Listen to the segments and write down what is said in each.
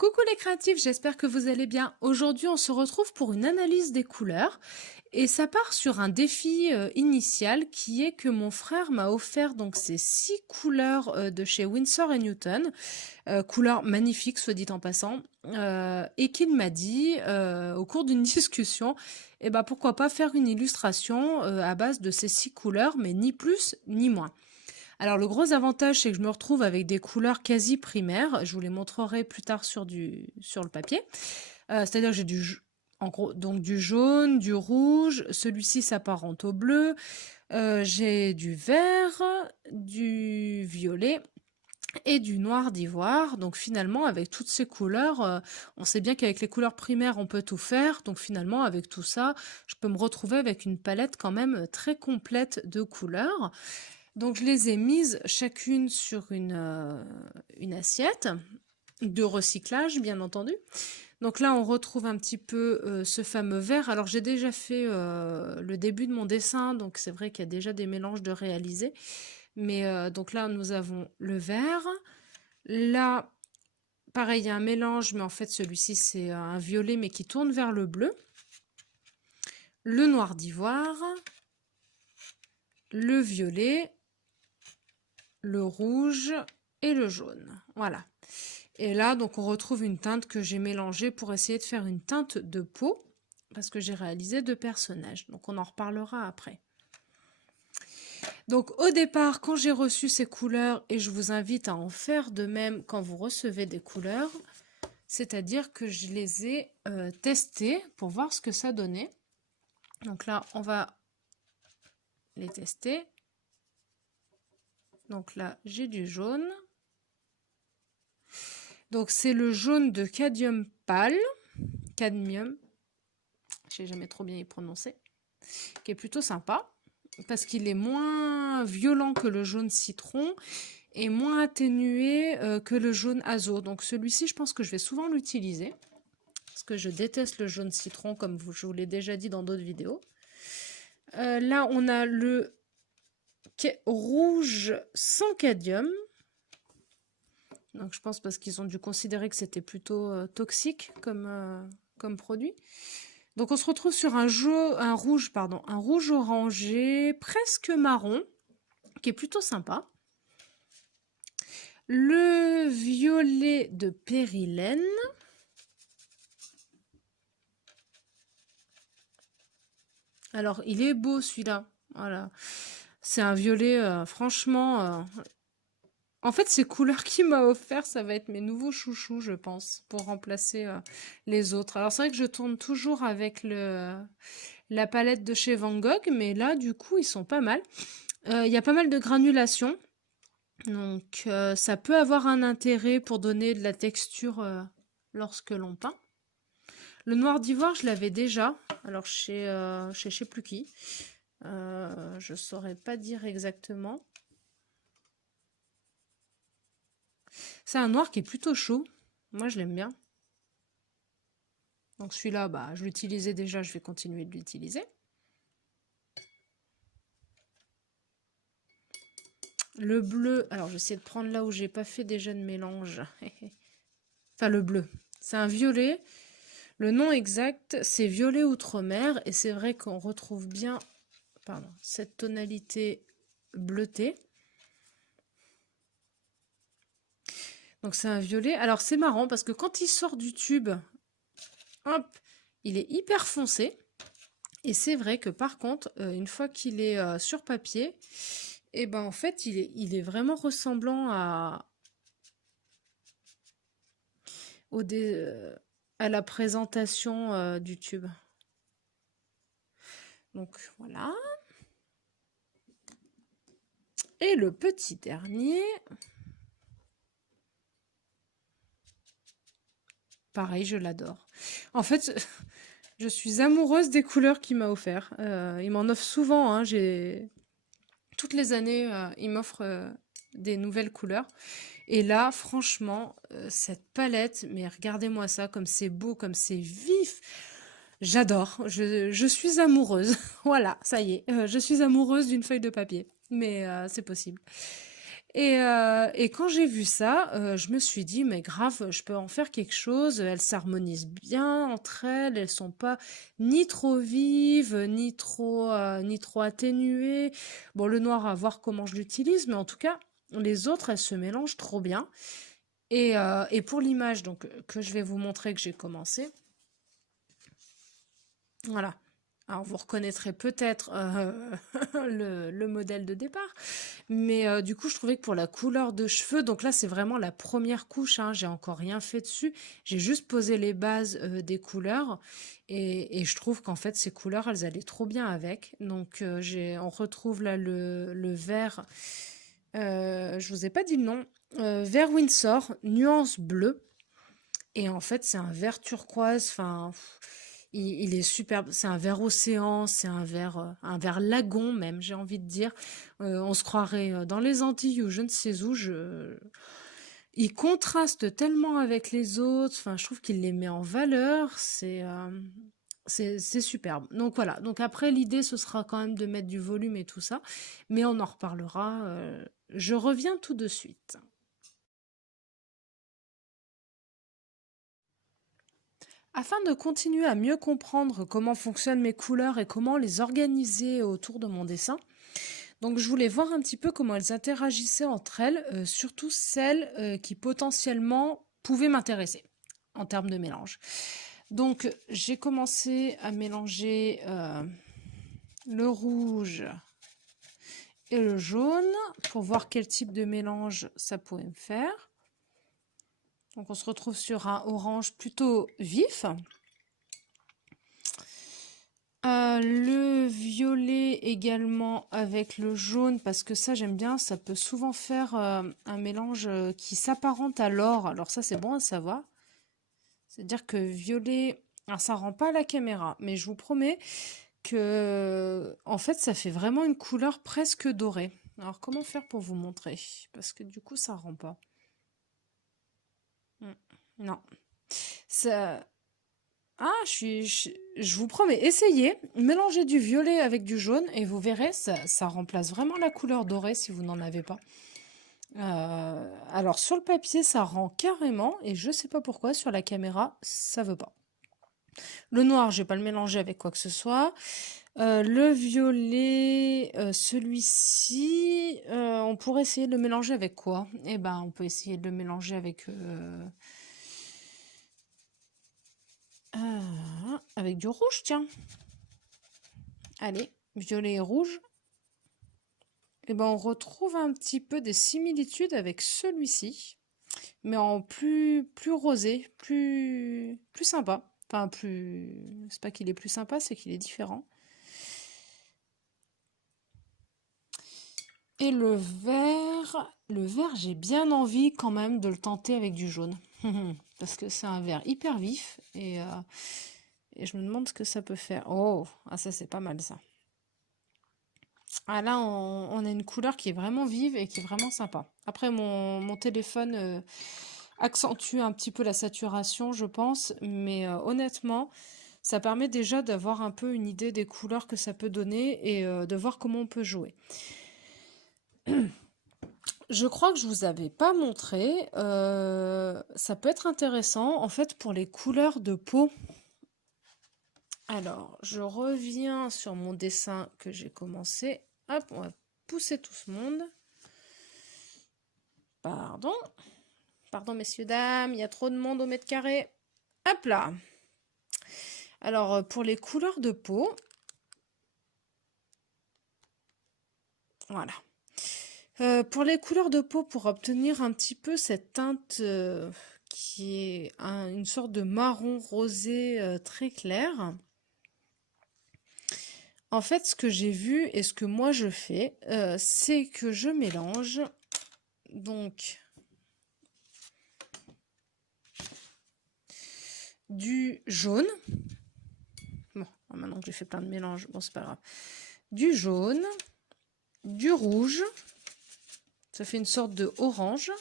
Coucou les créatifs, j'espère que vous allez bien. Aujourd'hui, on se retrouve pour une analyse des couleurs et ça part sur un défi initial qui est que mon frère m'a offert donc ces 6 couleurs de chez Winsor& Newton, couleurs magnifiques soit dit en passant, et qu'il m'a dit au cours d'une discussion, eh ben pourquoi pas faire une illustration à base de ces 6 couleurs, mais ni plus ni moins. Alors le gros avantage, c'est que je me retrouve avec des couleurs quasi primaires. Je vous les montrerai plus tard sur le papier. C'est-à-dire que j'ai en gros, donc du jaune, du rouge. Celui-ci s'apparente au bleu. J'ai du vert, du violet et du noir d'ivoire. Donc finalement, avec toutes ces couleurs, on sait bien qu'avec les couleurs primaires, on peut tout faire. Donc finalement, avec tout ça, je peux me retrouver avec une palette quand même très complète de couleurs. Donc je les ai mises chacune sur une assiette de recyclage, bien entendu. Donc là, on retrouve un petit peu ce fameux vert. Alors j'ai déjà fait le début de mon dessin, donc c'est vrai qu'il y a déjà des mélanges de réalisés. Mais donc là, nous avons le vert. Là, pareil, il y a un mélange, mais en fait celui-ci c'est un violet, mais qui tourne vers le bleu. Le noir d'ivoire. Le violet. Le rouge et le jaune. Voilà. Et là, donc, on retrouve une teinte que j'ai mélangée pour essayer de faire une teinte de peau, parce que j'ai réalisé 2 personnages. Donc, on en reparlera après. Donc, au départ, quand j'ai reçu ces couleurs, et je vous invite à en faire de même quand vous recevez des couleurs, c'est-à-dire que je les ai testées pour voir ce que ça donnait. Donc là, on va les tester. Donc là, j'ai du jaune. Donc c'est le jaune de cadmium pâle, cadmium, je sais jamais trop bien y prononcer, qui est plutôt sympa, parce qu'il est moins violent que le jaune citron, et moins atténué que le jaune azo. Donc celui-ci, je pense que je vais souvent l'utiliser, parce que je déteste le jaune citron, comme je vous l'ai déjà dit dans d'autres vidéos. Là, on a le rouge sans cadmium. Donc je pense parce qu'ils ont dû considérer que c'était plutôt toxique comme produit. Donc on se retrouve sur un rouge orangé, presque marron, qui est plutôt sympa. Le violet de périlène. Alors il est beau celui-là. Voilà. C'est un violet, franchement... En fait, ces couleurs qu'il m'a offert, ça va être mes nouveaux chouchous, je pense, pour remplacer les autres. Alors c'est vrai que je tourne toujours avec la palette de chez Van Gogh, mais là, du coup, ils sont pas mal. Il y a pas mal de granulation, donc ça peut avoir un intérêt pour donner de la texture lorsque l'on peint. Le noir d'ivoire, je l'avais déjà, alors chez je sais plus qui. Je saurais pas dire exactement. C'est un noir qui est plutôt chaud. Moi, je l'aime bien. Donc celui-là, bah, je l'utilisais déjà, je vais continuer de l'utiliser. Le bleu, alors j'essaie de prendre là où j'ai pas fait déjà de mélange. Enfin, le bleu. C'est un violet. Le nom exact, c'est violet outre-mer. Et c'est vrai qu'on retrouve bien cette tonalité bleutée. Donc c'est un violet. Alors c'est marrant parce que quand il sort du tube, hop, il est hyper foncé. Et c'est vrai que par contre, une fois qu'il est sur papier, et ben en fait, il est vraiment ressemblant à la présentation du tube. Donc voilà. Et le petit dernier, pareil, je l'adore. En fait, je suis amoureuse des couleurs qu'il m'a offert. Il m'en offre souvent. Hein, toutes les années, il m'offre des nouvelles couleurs. Et là, franchement, cette palette, mais regardez-moi ça, comme c'est beau, comme c'est vif. J'adore. Je suis amoureuse. Voilà, ça y est. Je suis amoureuse d'une feuille de papier. Mais c'est possible. Et quand j'ai vu ça, je me suis dit: «Mais grave, je peux en faire quelque chose». Elles s'harmonisent bien entre elles, elles sont pas ni trop vives, ni trop atténuées. Bon, le noir, à voir comment je l'utilise, mais en tout cas, les autres, elles se mélangent trop bien. Et pour l'image donc que je vais vous montrer que j'ai commencé, voilà. Alors vous reconnaîtrez peut-être le modèle de départ, mais du coup je trouvais que pour la couleur de cheveux, donc là c'est vraiment la première couche, hein, j'ai encore rien fait dessus, j'ai juste posé les bases des couleurs et je trouve qu'en fait ces couleurs elles allaient trop bien avec. Donc on retrouve là le vert, je vous ai pas dit le nom, vert Windsor, nuance bleue. Et en fait, c'est un vert turquoise, enfin, il est superbe. C'est un vert océan, c'est un vert lagon même, j'ai envie de dire. On se croirait dans les Antilles ou je ne sais où. Il contraste tellement avec les autres. Enfin, je trouve qu'il les met en valeur. C'est superbe. Donc voilà. Donc après, l'idée, ce sera quand même de mettre du volume et tout ça. Mais on en reparlera. Je reviens tout de suite. Afin de continuer à mieux comprendre comment fonctionnent mes couleurs et comment les organiser autour de mon dessin, donc je voulais voir un petit peu comment elles interagissaient entre elles, surtout celles qui potentiellement pouvaient m'intéresser en termes de mélange. Donc j'ai commencé à mélanger le rouge et le jaune pour voir quel type de mélange ça pouvait me faire. Donc on se retrouve sur un orange plutôt vif. Le violet également avec le jaune, parce que ça j'aime bien, ça peut souvent faire un mélange qui s'apparente à l'or. Alors ça c'est bon à savoir. C'est-à-dire que violet, alors ça rend pas à la caméra, mais je vous promets que en fait ça fait vraiment une couleur presque dorée. Alors comment faire pour vous montrer? Parce que du coup ça rend pas. Non. Ça, ah, je vous promets, essayez, mélangez du violet avec du jaune et vous verrez, ça remplace vraiment la couleur dorée si vous n'en avez pas. Alors sur le papier, ça rend carrément et je sais pas pourquoi, sur la caméra, ça veut pas. Le noir, je vais pas le mélanger avec quoi que ce soit. Le violet, celui-ci, on pourrait essayer de le mélanger avec quoi? Eh ben, on peut essayer de le mélanger avec du rouge, tiens. Allez, violet et rouge. Et ben on retrouve un petit peu des similitudes avec celui-ci, mais en plus rosé, plus sympa. Enfin, c'est pas qu'il est plus sympa, c'est qu'il est différent. Et le vert, j'ai bien envie quand même de le tenter avec du jaune. Parce que c'est un vert hyper vif et je me demande ce que ça peut faire. Oh, ah ça c'est pas mal ça. Ah là, on a une couleur qui est vraiment vive et qui est vraiment sympa. Après, mon téléphone accentue un petit peu la saturation, je pense. Mais honnêtement, ça permet déjà d'avoir un peu une idée des couleurs que ça peut donner et de voir comment on peut jouer. Je crois que je vous avais pas montré. Ça peut être intéressant, en fait, pour les couleurs de peau. Alors, je reviens sur mon dessin que j'ai commencé. Hop, on va pousser tout ce monde. Pardon. Pardon, messieurs, dames, il y a trop de monde au mètre carré. Hop là. Alors, pour les couleurs de peau, voilà. Pour les couleurs de peau, pour obtenir un petit peu cette teinte qui est une sorte de marron rosé très clair, en fait, ce que j'ai vu et ce que moi je fais, c'est que je mélange donc du jaune. Bon, maintenant que j'ai fait plein de mélanges, bon, c'est pas grave. Du jaune, du rouge, ça fait une sorte de orange.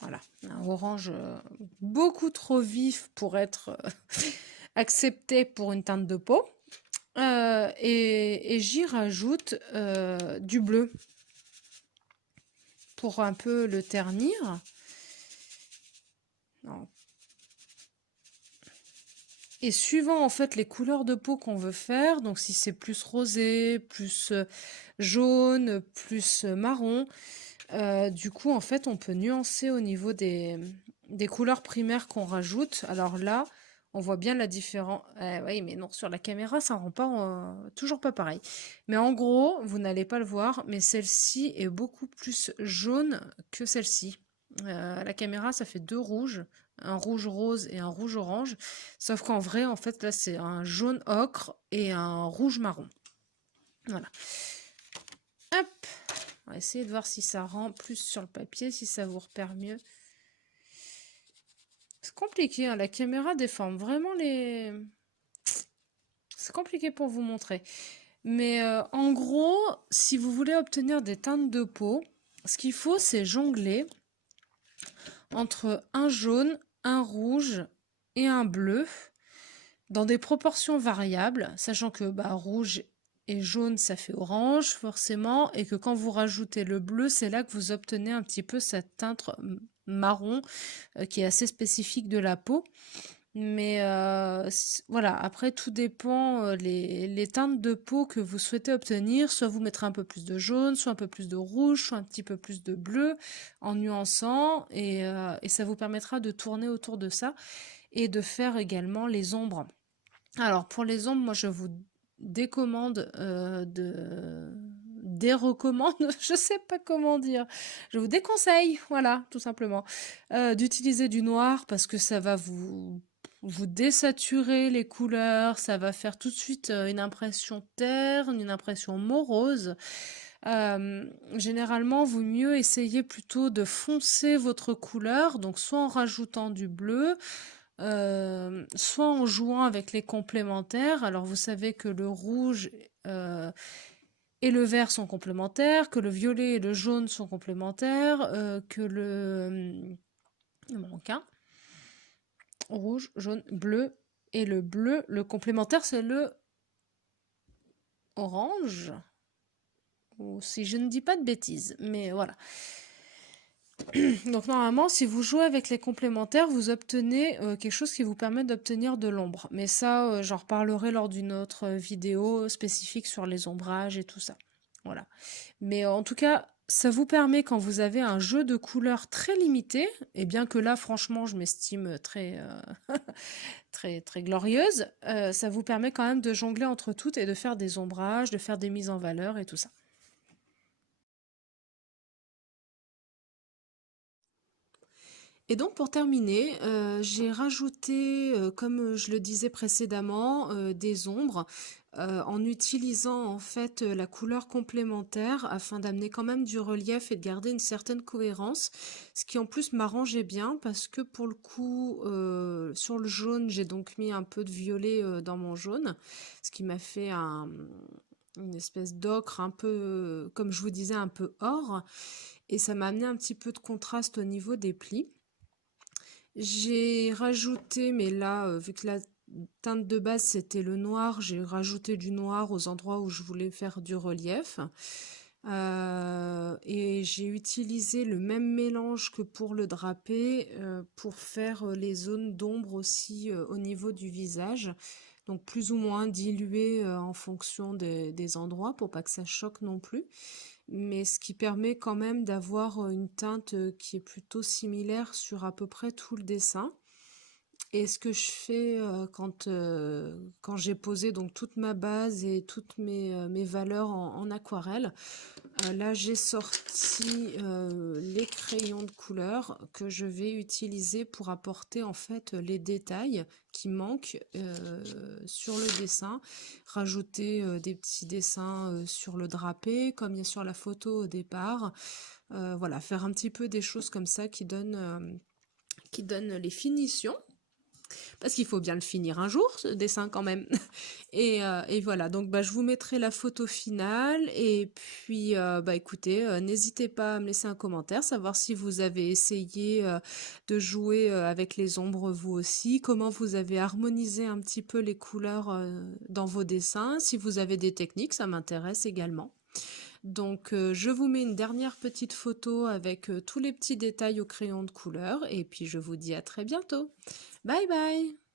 Voilà, un orange beaucoup trop vif pour être accepté pour une teinte de peau. Et j'y rajoute du bleu pour un peu le ternir. Non. Et suivant en fait les couleurs de peau qu'on veut faire, donc si c'est plus rosé, plus jaune, plus marron, du coup en fait on peut nuancer au niveau des couleurs primaires qu'on rajoute. Alors là, on voit bien la différence. Oui, mais non, sur la caméra, ça rend pas toujours pas pareil. Mais en gros, vous n'allez pas le voir, mais celle-ci est beaucoup plus jaune que celle-ci. À la caméra, ça fait deux rouges, un rouge rose et un rouge orange. Sauf qu'en vrai, en fait, là, c'est un jaune ocre et un rouge marron. Voilà. Hop, on va essayer de voir si ça rend plus sur le papier, si ça vous repère mieux. C'est compliqué, hein, la caméra déforme vraiment les... C'est compliqué pour vous montrer. Mais en gros, si vous voulez obtenir des teintes de peau, ce qu'il faut, c'est jongler entre un jaune, un rouge et un bleu dans des proportions variables, sachant que rouge et jaune, ça fait orange forcément, et que quand vous rajoutez le bleu, c'est là que vous obtenez un petit peu cette teinte marron qui est assez spécifique de la peau. Mais voilà, après tout dépend les teintes de peau que vous souhaitez obtenir. Soit vous mettrez un peu plus de jaune, soit un peu plus de rouge, soit un petit peu plus de bleu en nuançant. Et ça vous permettra de tourner autour de ça et de faire également les ombres. Alors pour les ombres, moi je vous décommande dérecommande, je sais pas comment dire. Je vous déconseille, voilà, tout simplement, d'utiliser du noir parce que ça va vous désaturer les couleurs, ça va faire tout de suite une impression terne, une impression morose. Généralement, vaut mieux essayer plutôt de foncer votre couleur, donc soit en rajoutant du bleu, soit en jouant avec les complémentaires. Alors vous savez que le rouge et le vert sont complémentaires, que le violet et le jaune sont complémentaires, que il manque un. Rouge, jaune, bleu. Et le bleu, le complémentaire, c'est le orange. Ou si je ne dis pas de bêtises, mais voilà. Donc normalement, si vous jouez avec les complémentaires, vous obtenez quelque chose qui vous permet d'obtenir de l'ombre. Mais ça, j'en reparlerai lors d'une autre vidéo spécifique sur les ombrages et tout ça. Voilà. Mais en tout cas, ça vous permet quand vous avez un jeu de couleurs très limité, et bien que là, franchement, je m'estime très, très, très glorieuse, ça vous permet quand même de jongler entre toutes et de faire des ombrages, de faire des mises en valeur et tout ça. Et donc pour terminer, j'ai rajouté, comme je le disais précédemment, des ombres, en utilisant en fait, la couleur complémentaire afin d'amener quand même du relief et de garder une certaine cohérence. Ce qui en plus m'arrangeait bien parce que pour le coup, sur le jaune, j'ai donc mis un peu de violet, dans mon jaune, ce qui m'a fait une espèce d'ocre un peu, comme je vous disais, un peu or, et ça m'a amené un petit peu de contraste au niveau des plis. J'ai rajouté, mais là, vu que la teinte de base c'était le noir, j'ai rajouté du noir aux endroits où je voulais faire du relief. Et j'ai utilisé le même mélange que pour le drapé pour faire les zones d'ombre aussi au niveau du visage. Donc plus ou moins dilué en fonction des endroits pour pas que ça choque non plus. Mais ce qui permet quand même d'avoir une teinte qui est plutôt similaire sur à peu près tout le dessin. Et ce que je fais quand j'ai posé donc toute ma base et toutes mes valeurs en aquarelle, là j'ai sorti les crayons de couleur que je vais utiliser pour apporter en fait les détails qui manquent sur le dessin, rajouter des petits dessins sur le drapé comme il y a sur la photo au départ, voilà, faire un petit peu des choses comme ça qui donnent les finitions. Parce qu'il faut bien le finir un jour, ce dessin quand même. Et voilà, donc bah, je vous mettrai la photo finale. Et puis, bah, écoutez, n'hésitez pas à me laisser un commentaire, savoir si vous avez essayé de jouer avec les ombres vous aussi, comment vous avez harmonisé un petit peu les couleurs dans vos dessins, si vous avez des techniques, ça m'intéresse également. Donc, je vous mets une dernière petite photo avec tous les petits détails au crayon de couleur. Et puis, je vous dis à très bientôt. Bye bye!